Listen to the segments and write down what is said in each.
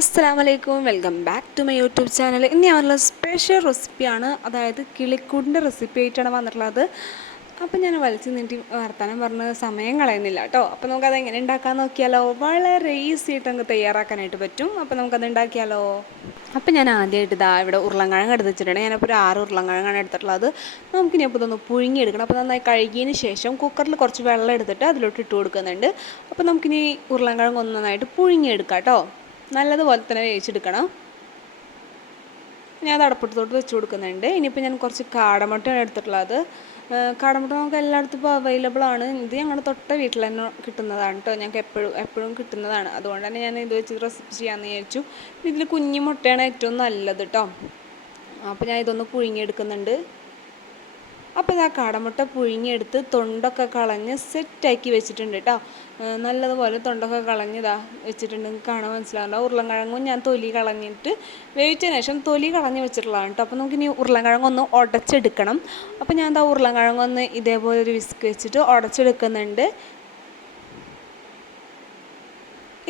അസ്സാം വലൈക്കും welcome back to my YouTube channel. ഇന്ന് ഞാനുള്ള സ്പെഷ്യൽ റെസിപ്പിയാണ്. അതായത് കിളിക്കൂടിന്റെ റെസിപ്പി ആയിട്ടാണ് വന്നിട്ടുള്ളത്. അപ്പം ഞാൻ വലിച്ചു നീട്ടി വർത്താനം പറഞ്ഞ് സമയം കളയുന്നില്ല കേട്ടോ. അപ്പോൾ നമുക്കത് എങ്ങനെ ഉണ്ടാക്കാൻ നോക്കിയാലോ. വളരെ ഈസി ആയിട്ട് നമുക്ക് തയ്യാറാക്കാനായിട്ട് പറ്റും. അപ്പോൾ നമുക്കത് ഉണ്ടാക്കിയാലോ? അപ്പം ഞാൻ ആദ്യമായിട്ട് ഇതാ ഇവിടെ ഉരുളൻകിഴങ്ങ് എടുത്ത് വെച്ചിട്ടുണ്ട്. ഞാനിപ്പോൾ ഒരു ആറ് ഉരുളൻകിഴങ്ങാണ് എടുത്തിട്ടുള്ളത്. നമുക്കിനി അപ്പോൾ ഇതൊന്ന് പുഴുങ്ങിയെടുക്കണം. അപ്പോൾ നന്നായി കഴുകിയതിന് ശേഷം കുക്കറിൽ കുറച്ച് വെള്ളം എടുത്തിട്ട് അതിലോട്ട് ഇട്ട് കൊടുക്കുന്നുണ്ട്. അപ്പോൾ നമുക്കിനി ഉരുളൻകിഴങ്ങ് ഒന്ന് നന്നായിട്ട് പുഴുങ്ങിയെടുക്കാം കേട്ടോ. നല്ലതുപോലെ തന്നെ വേവിച്ചെടുക്കണം. ഞാൻ അത് വെച്ച് കൊടുക്കുന്നുണ്ട്. ഇനിയിപ്പോൾ ഞാൻ കുറച്ച് കാടമുട്ടയാണ് എടുത്തിട്ടുള്ളത്. കാടമുട്ട നമുക്ക് എല്ലായിടത്തും ഇപ്പോൾ അവൈലബിൾ ആണ്. ഇത് ഞങ്ങളുടെ തൊട്ട വീട്ടിൽ തന്നെ കിട്ടുന്നതാണ് കേട്ടോ ഞങ്ങൾക്ക് എപ്പോഴും എപ്പോഴും കിട്ടുന്നതാണ്. അതുകൊണ്ട് തന്നെ ഞാൻ ഇത് വെച്ച് റെസിപ്പി ചെയ്യാമെന്ന് വിചാരിച്ചു. ഇതിൽ കുഞ്ഞു മുട്ടയാണ് ഏറ്റവും നല്ലത് കേട്ടോ അപ്പോൾ ഞാൻ ഇതൊന്ന് പുഴുങ്ങിയെടുക്കുന്നുണ്ട്. അപ്പോൾ ഇതാ കടമുട്ട പുഴുങ്ങിയെടുത്ത് തൊണ്ടൊക്കെ കളഞ്ഞ് സെറ്റാക്കി വെച്ചിട്ടുണ്ട് കേട്ടോ നല്ലതുപോലെ തൊണ്ടൊക്കെ കളഞ്ഞതാ വെച്ചിട്ടുണ്ട്. നിങ്ങൾക്ക് കാണാൻ മനസ്സിലാവുന്നുണ്ടോ? ഉരുളൻകിഴങ്ങും ഞാൻ തൊലി കളഞ്ഞിട്ട് വേവിച്ചതിന് ശേഷം തൊലി കളഞ്ഞ് വെച്ചിട്ടുള്ളതാണ് കേട്ടോ അപ്പോൾ നമുക്കിനി ഉരുളൻകിഴങ്ങൊന്ന് ഉടച്ചെടുക്കണം അപ്പോൾ ഞാൻ എന്താ ഉരുളൻകിഴങ്ങൊന്ന് ഇതേപോലെ ഒരു വിസ്ക് വെച്ചിട്ട് ഉടച്ചെടുക്കുന്നുണ്ട്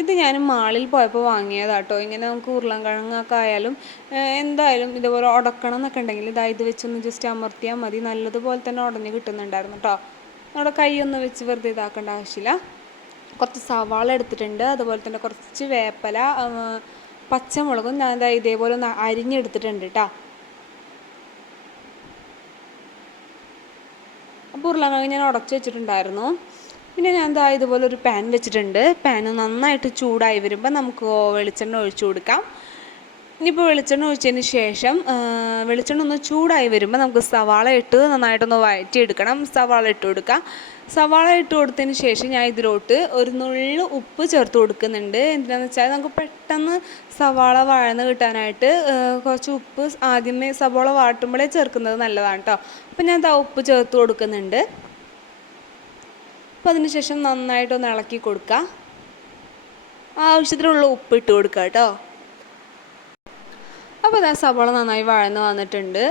ഇത് ഞാൻ മാളിൽ പോയപ്പോൾ വാങ്ങിയതാട്ടോ. ഇങ്ങനെ നമുക്ക് ഉരുളൻകിഴങ്ങൊക്കെ ആയാലും എന്തായാലും ഇതുപോലെ ഉടക്കണം എന്നൊക്കെ ഉണ്ടെങ്കിൽ ഇതാ ഇത് വെച്ചൊന്ന് ജസ്റ്റ് അമർത്തിയാൽ മതി. നല്ലതുപോലെ തന്നെ ഉടഞ്ഞ് കിട്ടുന്നുണ്ടായിരുന്നു കേട്ടോ നമ്മുടെ കൈയൊന്നും വെച്ച് വെറുതെ ഇതാക്കേണ്ട ആവശ്യമില്ല. കുറച്ച് സവാള എടുത്തിട്ടുണ്ട്. അതുപോലെ തന്നെ കുറച്ച് വേപ്പല പച്ചമുളകും ഞാൻ ഇതാ ഇതേപോലെ ഒന്ന് അരിഞ്ഞെടുത്തിട്ടുണ്ട് കേട്ടോ അപ്പോൾ ഉരുളൻകിഴങ്ങ് ഞാൻ ഉടച്ച് വെച്ചിട്ടുണ്ടായിരുന്നു. പിന്നെ ഞാൻ എന്താ ഇതുപോലെ ഒരു പാൻ വെച്ചിട്ടുണ്ട്. പാൻ നന്നായിട്ട് ചൂടായി വരുമ്പോൾ നമുക്ക് വെളിച്ചെണ്ണ ഒഴിച്ചു കൊടുക്കാം. ഇനിയിപ്പോൾ വെളിച്ചെണ്ണ ഒഴിച്ചതിന് ശേഷം വെളിച്ചെണ്ണ ഒന്ന് ചൂടായി വരുമ്പോൾ നമുക്ക് സവാള ഇട്ട് നന്നായിട്ടൊന്ന് വഴറ്റിയെടുക്കണം. സവാള ഇട്ട് കൊടുക്കാം. സവാള ഇട്ട് കൊടുത്തതിന് ശേഷം ഞാൻ ഇതിലോട്ട് ഒരു നുള്ളു ഉപ്പ് ചേർത്ത് കൊടുക്കുന്നുണ്ട്. എന്തിനാന്ന് വെച്ചാൽ നമുക്ക് പെട്ടെന്ന് സവാള വഴന്ന് കിട്ടാനായിട്ട് കുറച്ച് ഉപ്പ് ആദ്യമേ സവാള വാട്ടുമ്പോഴേ ചേർക്കുന്നത് നല്ലതാണ് കേട്ടോ അപ്പം ഞാൻ ഉപ്പ് ചേർത്ത് കൊടുക്കുന്നുണ്ട്. അപ്പോൾ അതിന് ശേഷം നന്നായിട്ടൊന്ന് ഇളക്കി കൊടുക്കുക ആവശ്യത്തിനുള്ള ഉപ്പ് ഇട്ട് കൊടുക്കുക കേട്ടോ അപ്പോൾ അതാ സവോള നന്നായി വഴന്ന് വന്നിട്ടുണ്ട്.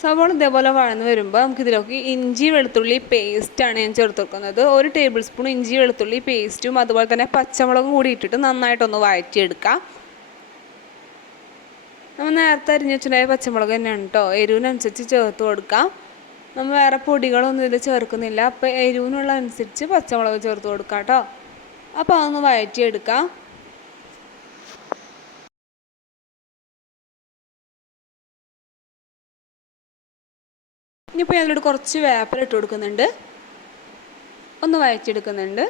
സവോള ഇതേപോലെ വഴന്ന് വരുമ്പോൾ നമുക്ക് ഇതിലേക്ക് ഇഞ്ചി വെളുത്തുള്ളി പേസ്റ്റാണ് ഞാൻ ചേർത്ത് കൊടുക്കുന്നത് ഒരു ടേബിൾ സ്പൂൺ ഇഞ്ചി വെളുത്തുള്ളി പേസ്റ്റും അതുപോലെ തന്നെ പച്ചമുളകും കൂടി ഇട്ടിട്ട് നന്നായിട്ടൊന്ന് വഴറ്റിയെടുക്കാം. നമ്മൾ നേരത്തെ അരിഞ്ഞ് വെച്ചിട്ടുണ്ടായ പച്ചമുളക് തന്നെയാണ് കേട്ടോ എരിവിനനുസരിച്ച് ചേർത്ത് കൊടുക്കാം. നമ്മൾ വേറെ പൊടികളൊന്നും ഇതിൽ ചേർക്കുന്നില്ല. അപ്പോൾ എരിവിനുള്ള അനുസരിച്ച് പച്ചമുളക് ചേർത്ത് കൊടുക്കാം കേട്ടോ അപ്പോൾ അതൊന്ന് വഴറ്റിയെടുക്കാം ഇനിയിപ്പോൾ ഞാനിവിടെ കുറച്ച് വേപ്പർ ഇട്ട് കൊടുക്കുന്നുണ്ട്. ഒന്ന് വഴറ്റിയെടുക്കുന്നുണ്ട്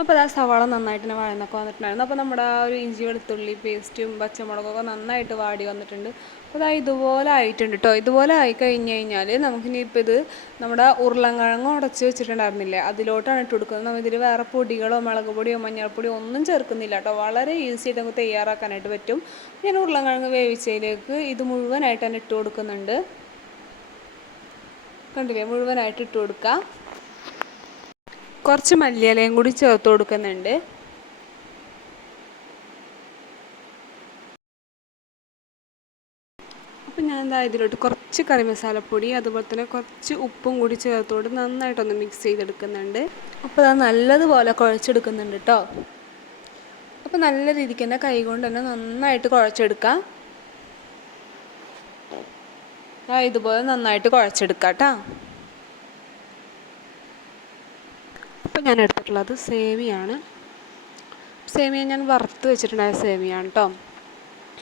അപ്പോൾ ആ സവാള നന്നായിട്ട് തന്നെ വഴന്നൊക്കെ വന്നിട്ടുണ്ടായിരുന്നു. അപ്പോൾ നമ്മുടെ ആ ഒരു ഇഞ്ചി വെളുത്തുള്ളി പേസ്റ്റും പച്ചമുളകൊക്കെ നന്നായിട്ട് വാടി വന്നിട്ടുണ്ട്. അപ്പോൾ അതാ ഇതുപോലെ ആയിട്ടുണ്ട് കേട്ടോ ഇതുപോലെ ആയി കഴിഞ്ഞ് കഴിഞ്ഞാൽ നമുക്കിനി ഇപ്പോൾ ഇത് നമ്മുടെ ഉരുളൻകിഴങ്ങ് ഉടച്ച് വെച്ചിട്ടുണ്ടായിരുന്നില്ലേ? അതിലോട്ടാണ് ഇട്ട് കൊടുക്കുന്നത്. നമ്മൾ ഇതിൽ വേറെ പൊടികളോ മുളക് പൊടിയോ മഞ്ഞൾപ്പൊടിയോ ഒന്നും ചേർക്കുന്നില്ല കേട്ടോ വളരെ ഈസി ആയിട്ട് നമുക്ക് തയ്യാറാക്കാനായിട്ട് പറ്റും. ഞാൻ ഉരുളൻകിഴങ്ങ് വേവിച്ചതിലേക്ക് ഇത് മുഴുവനായിട്ട് തന്നെ ഇട്ട് കൊടുക്കുന്നുണ്ട്. കണ്ടില്ലേ? മുഴുവനായിട്ട് ഇട്ട് കൊടുക്കുക കുറച്ച് മല്ലിയിലയും കൂടി ചേർത്ത് കൊടുക്കുന്നുണ്ട്. അപ്പം ഞാൻ എന്താ ഇതിലോട്ട് കുറച്ച് കറി മസാലപ്പൊടി അതുപോലെ തന്നെ കുറച്ച് ഉപ്പും കൂടി ചേർത്തോട് നന്നായിട്ടൊന്ന് മിക്സ് ചെയ്തെടുക്കുന്നുണ്ട്. അപ്പോൾ അത് നല്ലതുപോലെ കുഴച്ചെടുക്കുന്നുണ്ട് കേട്ടോ അപ്പോൾ നല്ല രീതിക്ക് തന്നെ കൈ കൊണ്ട് തന്നെ നന്നായിട്ട് കുഴച്ചെടുക്കാം. ഇതുപോലെ നന്നായിട്ട് കുഴച്ചെടുക്കാം കേട്ടോ ഞാൻ എടുത്തിട്ടുള്ളത് സേമിയാണ്. സേമിയ ഞാൻ വറുത്ത് വെച്ചിട്ടുണ്ടായ സേമിയാണ് കേട്ടോ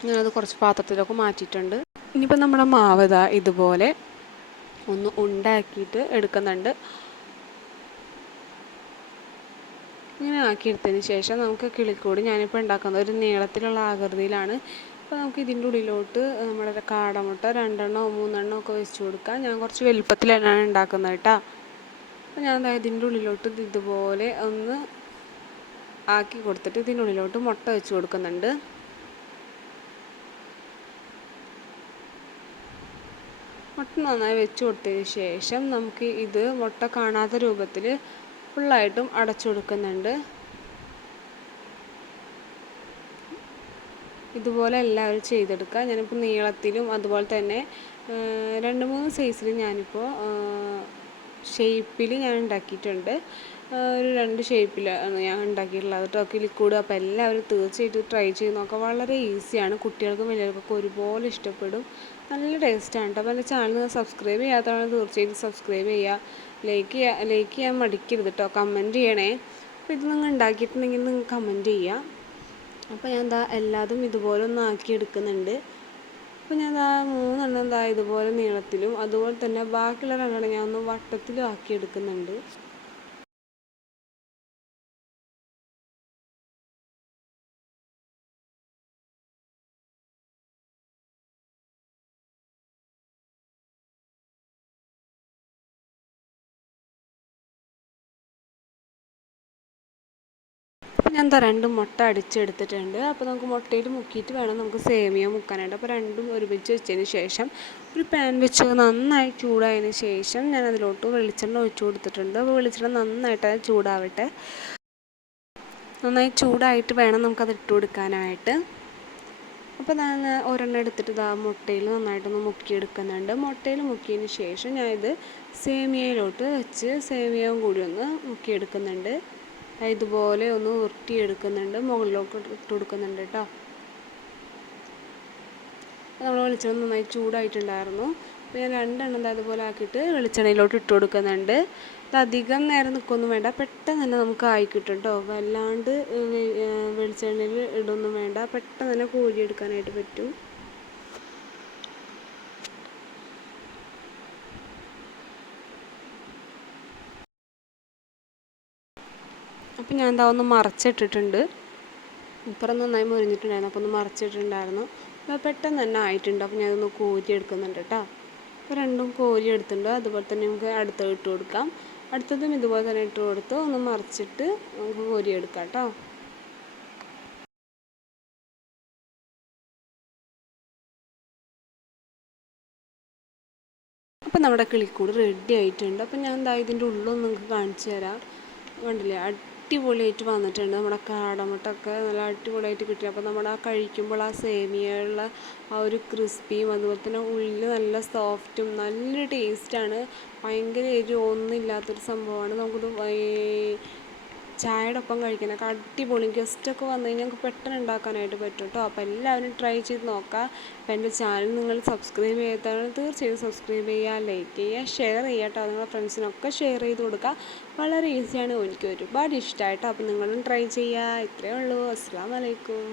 ഞാനത് കുറച്ച് പാത്രത്തിലൊക്കെ മാറ്റിയിട്ടുണ്ട്. ഇനിയിപ്പോൾ നമ്മുടെ മാവ് ഇതാ ഇതുപോലെ ഒന്ന് ഉണ്ടാക്കിയിട്ട് എടുക്കുന്നുണ്ട്. ഇങ്ങനെ ആക്കിയെടുത്തതിന് ശേഷം നമുക്ക് കിളിക്കൂട് ഞാനിപ്പോൾ ഉണ്ടാക്കുന്നത് ഒരു നീളത്തിലുള്ള ആകൃതിയിലാണ്. അപ്പോൾ നമുക്ക് ഇതിന്റെ ഉള്ളിലോട്ട് നമ്മുടെ കാടമുട്ട രണ്ടെണ്ണോ മൂന്നെണ്ണോ ഒക്കെ വെച്ച് കൊടുക്കാം. ഞാൻ കുറച്ച് വലുപ്പത്തിൽ ഉണ്ടാക്കുന്നത് കേട്ടോ അപ്പോൾ ഞാൻ ഇതിന്റെ ഉള്ളിലോട്ട് ഇതുപോലെ ഒന്ന് ആക്കി കൊടുത്തിട്ട് ഇതിന്റെ ഉള്ളിലോട്ട് മുട്ട വെച്ച് കൊടുക്കുന്നുണ്ട്. മുട്ട നന്നായി വെച്ച് കൊടുത്തതിന് ശേഷം നമുക്ക് ഇത് മുട്ട കാണാത്ത രൂപത്തിൽ ഫുള്ളായിട്ടും അടച്ചു കൊടുക്കുന്നുണ്ട്. ഇതുപോലെ എല്ലാവരും ചെയ്തെടുക്കുക. ഞാനിപ്പോൾ നീളത്തിലും അതുപോലെ തന്നെ രണ്ട് മൂന്ന് സൈസിൽ ഞാനിപ്പോൾ ഷേപ്പിൽ ഞാൻ ഉണ്ടാക്കിയിട്ടുണ്ട്. ഒരു രണ്ട് ഷേപ്പിലാണ് ഞാൻ ഉണ്ടാക്കിയിട്ടുള്ളത്. കേട്ടോ ലിക്വിഡ് അപ്പോൾ എല്ലാവരും തീർച്ചയായിട്ടും ട്രൈ ചെയ്ത് നോക്കാം വളരെ ഈസിയാണ്. കുട്ടികൾക്കും വലിയവർക്കൊക്കെ ഒരുപോലെ ഇഷ്ടപ്പെടും. നല്ല ടേസ്റ്റാണ് കേട്ടോ അപ്പോൾ എന്റെ ചാനൽ സബ്സ്ക്രൈബ് ചെയ്യാത്തതാണ് തീർച്ചയായിട്ടും സബ്സ്ക്രൈബ് ചെയ്യുക ലൈക്ക് ചെയ്യുക ലൈക്ക് ചെയ്യാൻ മടിക്കരുത് കേട്ടോ കമന്റ് ചെയ്യണേ. അപ്പോൾ ഇത് നിങ്ങൾ ഉണ്ടാക്കിയിട്ടുണ്ടെങ്കിൽ നിങ്ങൾ കമന്റ് ചെയ്യുക അപ്പോൾ ഞാൻ എന്താ എല്ലാതും ഇതുപോലെ ഒന്ന് ആക്കി എടുക്കുന്നുണ്ട് അപ്പോൾ ഞാൻ ദാ മൂന്നെണ്ണം ദാ ഇതുപോലെ നീളത്തിലും അതുപോലെ തന്നെ ബാക്കിയുള്ള രണ്ടെണ്ണം ഞാൻ ഒന്ന് വട്ടത്തിലും ആക്കി എടുക്കുന്നുണ്ട് ഞാൻ രണ്ട് മുട്ട അടിച്ചെടുത്തിട്ടുണ്ട്. അപ്പോൾ നമുക്ക് മുട്ടയിൽ മുക്കിയിട്ട് വേണം നമുക്ക് സേമിയ മുക്കാനായിട്ട്. അപ്പോൾ രണ്ടും ഒരുമിച്ച് വെച്ചതിന് ശേഷം ഒരു പാൻ വെച്ച് നന്നായി ചൂടായതിന് ശേഷം ഞാൻ അതിലോട്ട് വെളിച്ചെണ്ണ ഒഴിച്ചു കൊടുത്തിട്ടുണ്ട്. അപ്പോൾ വെളിച്ചെണ്ണ നന്നായിട്ട് അത് ചൂടാവട്ടെ. നന്നായി ചൂടായിട്ട് വേണം നമുക്കത് ഇട്ട് കൊടുക്കാനായിട്ട്. അപ്പോൾ ഞാൻ ഒരെണ്ണം എടുത്തിട്ട് ഇതാ മുട്ടയിൽ നന്നായിട്ടൊന്ന് മുക്കിയെടുക്കുന്നുണ്ട്. മുട്ടയിൽ മുക്കിയതിന് ശേഷം ഞാനിത് സേമിയയിലോട്ട് വെച്ച് സേമിയയും കൂടി ഒന്ന് മുക്കിയെടുക്കുന്നുണ്ട്. ഇതുപോലെ ഒന്ന് ഉരുട്ടിയെടുക്കുന്നുണ്ട് മുകളിലോട്ട് ഇട്ട് കൊടുക്കുന്നുണ്ട് കേട്ടോ. നമ്മൾ വെളിച്ചെണ്ണ നന്നായി ചൂടായിട്ടുണ്ടായിരുന്നു. അപ്പോൾ ഞാൻ രണ്ടെണ്ണം ഇതുപോലെ ആക്കിയിട്ട് വെളിച്ചെണ്ണയിലോട്ട് ഇട്ട് കൊടുക്കുന്നുണ്ട്. ഇത് അധികം നേരം നിൽക്കൊന്നും വേണ്ട പെട്ടെന്ന് തന്നെ നമുക്ക് ആയി കിട്ടും കേട്ടോ വല്ലാണ്ട് വെളിച്ചെണ്ണയിൽ ഇടൊന്നും വേണ്ട പെട്ടെന്ന് തന്നെ കോരിയെടുക്കാനായിട്ട് പറ്റും. അപ്പം ഞാൻ എന്താ ഒന്ന് മറച്ചിട്ടിട്ടുണ്ട്. ഇപ്പുറം നന്നായി മുരിഞ്ഞിട്ടുണ്ടായിരുന്നു. അപ്പോൾ ഒന്ന് മറച്ചിട്ടുണ്ടായിരുന്നു. അപ്പോൾ പെട്ടെന്ന് തന്നെ ആയിട്ടുണ്ട്. അപ്പോൾ ഞാനൊന്ന് കോരി എടുക്കുന്നുണ്ട് കേട്ടോ അപ്പോൾ രണ്ടും കോരി എടുത്തിട്ടുണ്ട്. അതുപോലെ തന്നെ നമുക്ക് അടുത്തത് ഇട്ട് കൊടുക്കാം. അടുത്തതും ഇതുപോലെ തന്നെ ഇട്ട് കൊടുത്ത് ഒന്ന് മറിച്ചിട്ട് നമുക്ക് കോരി എടുക്കാം കേട്ടോ നമ്മുടെ കിളിക്കൂട് റെഡി ആയിട്ടുണ്ട്. അപ്പം ഞാൻ എന്താ ഇതിന്റെ ഉള്ളൊന്നും നിങ്ങൾക്ക് കാണിച്ചു തരാം. കണ്ടില്ലേ? അടിപൊളിയായിട്ട് വന്നിട്ടുണ്ട്. നമ്മുടെ കാടമുട്ടൊക്കെ നല്ല അടിപൊളിയായിട്ട് കിട്ടി. അപ്പോൾ നമ്മൾ ആ കഴിക്കുമ്പോൾ ആ സേമിയയുള്ള ആ ഒരു ക്രിസ്പിയും അതുപോലെ തന്നെ ഉള്ളിൽ നല്ല സോഫ്റ്റും നല്ല ടേസ്റ്റാണ്. ഭയങ്കര എരിവ് ഒന്നും ഇല്ലാത്തൊരു സംഭവമാണ്. നമുക്കിത് ചായയുടെ ഒപ്പം കഴിക്കാനൊക്കെ അടിപൊളി ഗസ്റ്റൊക്കെ വന്നു കഴിഞ്ഞാൽ നമുക്ക് പെട്ടെന്ന് ഉണ്ടാക്കാനായിട്ട് പറ്റും കേട്ടോ അപ്പോൾ എല്ലാവരും ട്രൈ ചെയ്ത് നോക്കുക അപ്പോൾ എന്റെ ചാനൽ നിങ്ങൾ സബ്സ്ക്രൈബ് ചെയ്താണ് തീർച്ചയായും സബ്സ്ക്രൈബ് ചെയ്യുക ലൈക്ക് ചെയ്യുക ഷെയർ ചെയ്യുക കേട്ടോ നിങ്ങളുടെ ഫ്രണ്ട്സിനൊക്കെ ഷെയർ ചെയ്ത് കൊടുക്കുക വളരെ ഈസിയാണ് എനിക്ക് ഒരുപാട് ഇഷ്ടമായിട്ടോ അപ്പോൾ നിങ്ങളും ട്രൈ ചെയ്യുക ഇത്രയേ ഉള്ളൂ. അസ്സാം വലൈക്കും